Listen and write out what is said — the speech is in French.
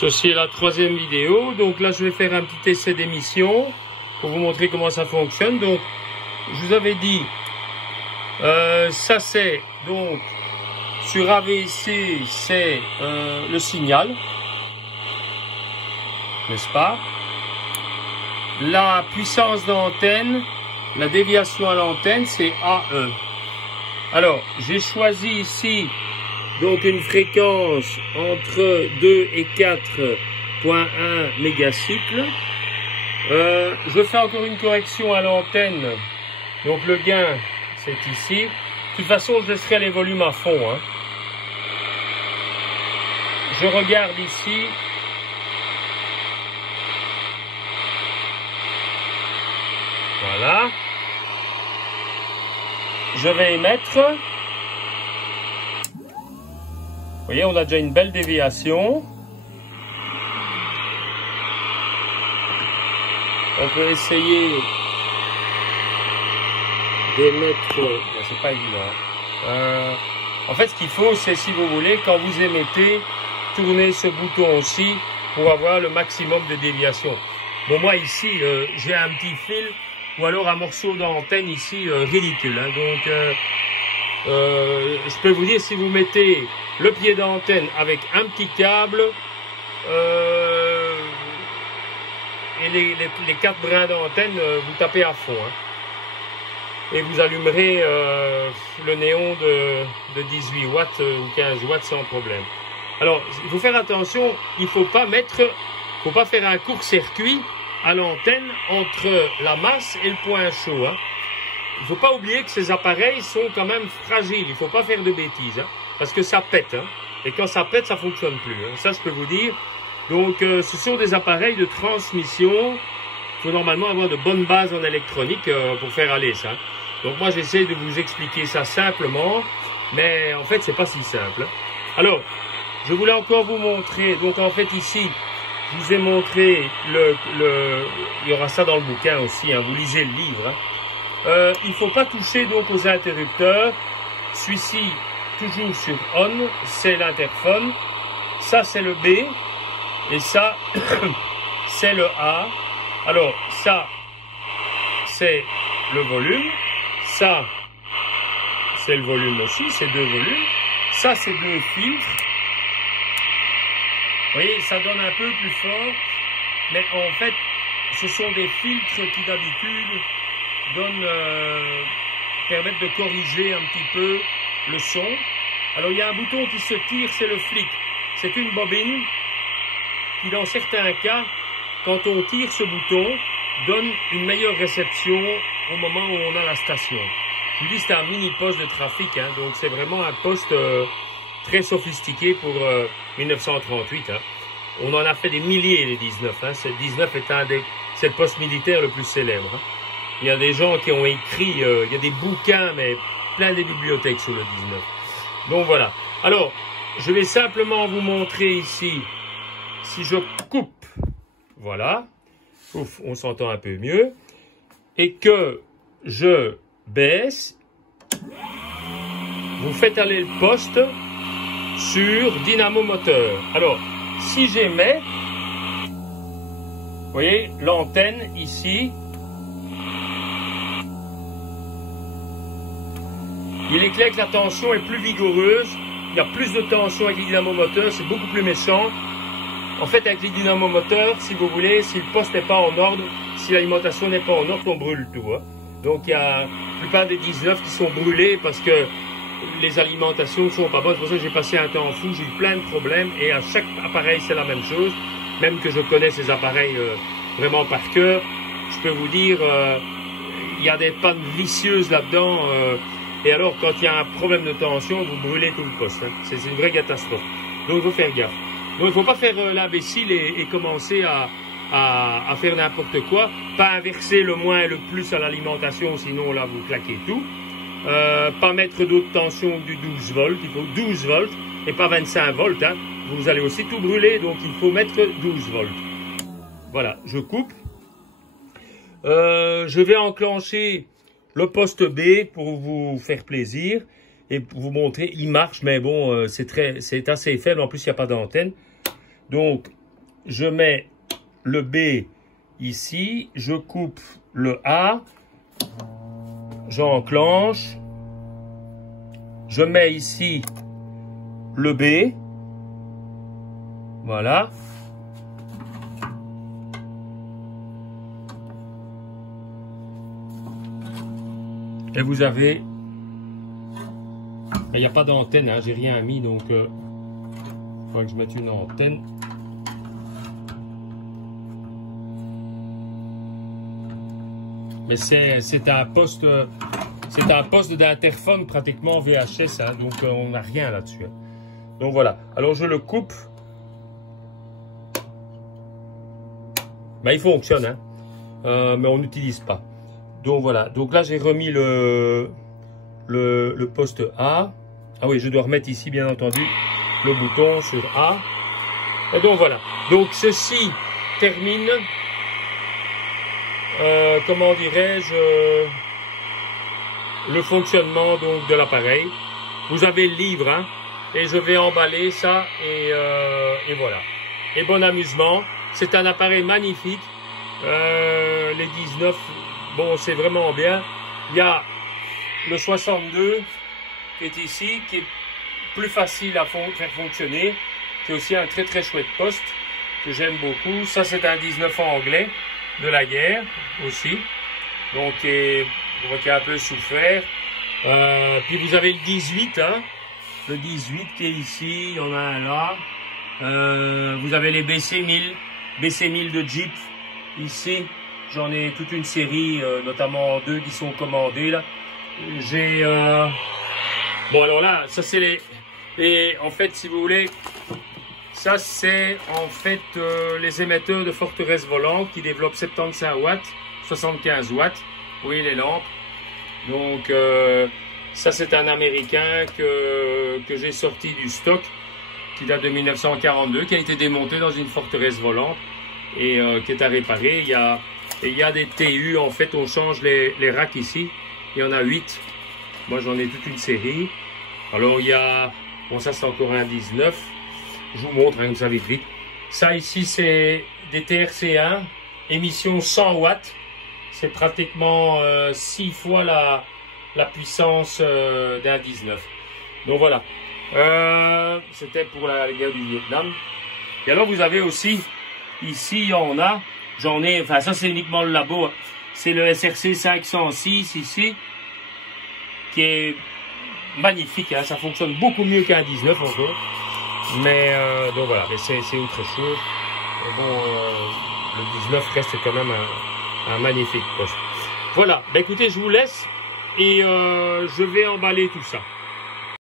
Ceci est la troisième vidéo. Donc là, je vais faire un petit essai d'émission pour vous montrer comment ça fonctionne. Donc, je vous avais dit, ça c'est donc sur AVC, c'est le signal, n'est-ce pas? La puissance d'antenne, la déviation à l'antenne, c'est AE. Alors, j'ai choisi ici donc une fréquence entre 2 et 4.1 mégacycles. Je fais encore une correction à l'antenne. Donc le gain, c'est ici. De toute façon, je laisserai les volumes à fond. Hein. Je regarde ici. Voilà. Je vais émettre. Vous voyez, on a déjà une belle déviation. On peut essayer d'émettre. C'est pas évident. En fait, ce qu'il faut, c'est, si vous voulez, quand vous émettez, tournez ce bouton aussi pour avoir le maximum de déviation. Bon, moi ici, j'ai un petit fil ou alors un morceau d'antenne ici ridicule. Hein. Donc, je peux vous dire, si vous mettez le pied d'antenne avec un petit câble et les 4 brins d'antenne, vous tapez à fond. Hein. Et vous allumerez le néon de 18 watts ou 15 watts sans problème. Alors, il faut faire attention, il ne faut pas faire un court-circuit à l'antenne entre la masse et le point chaud. Hein. Il ne faut pas oublier que ces appareils sont quand même fragiles, il ne faut pas faire de bêtises, hein, parce que ça pète. Hein, et quand ça pète, ça ne fonctionne plus. Hein, ça, je peux vous dire. Donc, ce sont des appareils de transmission. Il faut normalement avoir de bonnes bases en électronique pour faire aller ça. Donc, moi, j'essaie de vous expliquer ça simplement, mais en fait, c'est pas si simple. Hein. Alors, je voulais encore vous montrer. Donc, en fait, ici, je vous ai montré il y aura ça dans le bouquin aussi. Hein, vous lisez le livre. Hein. Il ne faut pas toucher donc aux interrupteurs. Celui-ci, toujours sur on, c'est l'interphone. Ça, c'est le B. Et ça, c'est le A. Alors, ça, c'est le volume. Ça, c'est le volume aussi. C'est 2 volumes. Ça, c'est 2 filtres. Vous voyez, ça donne un peu plus fort. Mais en fait, ce sont des filtres qui, d'habitude, permettent de corriger un petit peu le son. Alors il y a un bouton qui se tire, c'est le flic. C'est une bobine qui, dans certains cas, quand on tire ce bouton, donne une meilleure réception au moment où on a la station. Je vous dis, c'est un mini poste de trafic, hein, donc c'est vraiment un poste très sophistiqué pour 1938. Hein. On en a fait des milliers, les 19. Hein. Ce 19 c'est le poste militaire le plus célèbre. Hein. Il y a des gens qui ont écrit, il y a des bouquins, mais plein des bibliothèques sur le 19. Donc voilà. Alors, je vais simplement vous montrer ici, si je coupe, voilà, ouf, on s'entend un peu mieux, et que je baisse, vous faites aller le poste sur dynamo moteur. Alors, si j'émets, vous voyez, l'antenne ici, il est clair que la tension est plus vigoureuse, il y a plus de tension avec les dynamomoteurs, c'est beaucoup plus méchant. En fait, avec les dynamomoteurs, si vous voulez, si le poste n'est pas en ordre, si l'alimentation n'est pas en ordre, on brûle tout. Hein. Donc, il y a la plupart des 19 qui sont brûlés parce que les alimentations ne sont pas bonnes. C'est pour ça que j'ai passé un temps fou, j'ai eu plein de problèmes et à chaque appareil, c'est la même chose. Même que je connais ces appareils vraiment par cœur, je peux vous dire, il y a des pannes vicieuses là-dedans. Et alors, quand il y a un problème de tension, vous brûlez tout le poste. Hein. C'est une vraie catastrophe. Donc, il faut faire gaffe. Donc, il ne faut pas faire l'imbécile et commencer à faire n'importe quoi. Pas inverser le moins et le plus à l'alimentation, sinon là, vous claquez tout. Pas mettre d'autres tensions que du 12 volts. Il faut 12 volts et pas 25 volts. Hein. Vous allez aussi tout brûler, donc il faut mettre 12 volts. Voilà, je coupe. Je vais enclencher le poste B pour vous faire plaisir et pour vous montrer. Il marche, mais bon, c'est assez faible. En plus, il n'y a pas d'antenne. Donc, je mets le B ici, je coupe le A, j'enclenche, je mets ici le B, voilà. Et vous avez, il n'y a pas d'antenne, hein, j'ai rien mis, donc il faudra que je mette une antenne. Mais c'est un poste d'interphone pratiquement VHS, hein, donc on n'a rien là-dessus. Hein. Donc voilà, alors je le coupe. Ben, il fonctionne, hein, mais on n'utilise pas. Donc voilà, donc là j'ai remis le poste A. Ah oui, je dois remettre ici bien entendu le bouton sur A. Et donc voilà, donc ceci termine, comment dirais-je, le fonctionnement donc de l'appareil. Vous avez le livre, hein, et je vais emballer ça et voilà. Et bon amusement, c'est un appareil magnifique, les 19... Bon, c'est vraiment bien. Il y a le 62 qui est ici, qui est plus facile à faire fonctionner. C'est aussi un très très chouette poste que j'aime beaucoup. Ça, c'est un 19 anglais de la guerre aussi. Donc, qui a un peu souffert. Puis vous avez le 18, hein. Le 18 qui est ici. Il y en a un là. Vous avez les BC1000 de Jeep ici. J'en ai toute une série, notamment 2 qui sont commandés là. J'ai bon alors là, ça c'est les en fait si vous voulez, ça c'est en fait les émetteurs de forteresse volante qui développent 75 watts, 75 watts. Vous voyez les lampes. Donc ça c'est un américain que j'ai sorti du stock, qui date de 1942, qui a été démonté dans une forteresse volante et qui est à réparer. Il y a des TU, en fait, on change les racks ici. Il y en a 8. Moi, j'en ai toute une série. Alors, il y a... Bon, ça, c'est encore un 19. Je vous montre, hein, comme ça, vite, vite. Ça, ici, c'est des TRC1, émission 100 watts. C'est pratiquement 6 fois la puissance d'un 19. Donc, voilà. C'était pour la guerre du Vietnam. Et alors, vous avez aussi... Ici, on a... J'en ai, enfin ça c'est uniquement le labo, c'est le SRC 506 ici, qui est magnifique, hein, ça fonctionne beaucoup mieux qu'un 19 encore, mais donc voilà, mais c'est autre chose. Et bon, le 19 reste quand même un magnifique poste. Voilà, ben écoutez, je vous laisse et je vais emballer tout ça.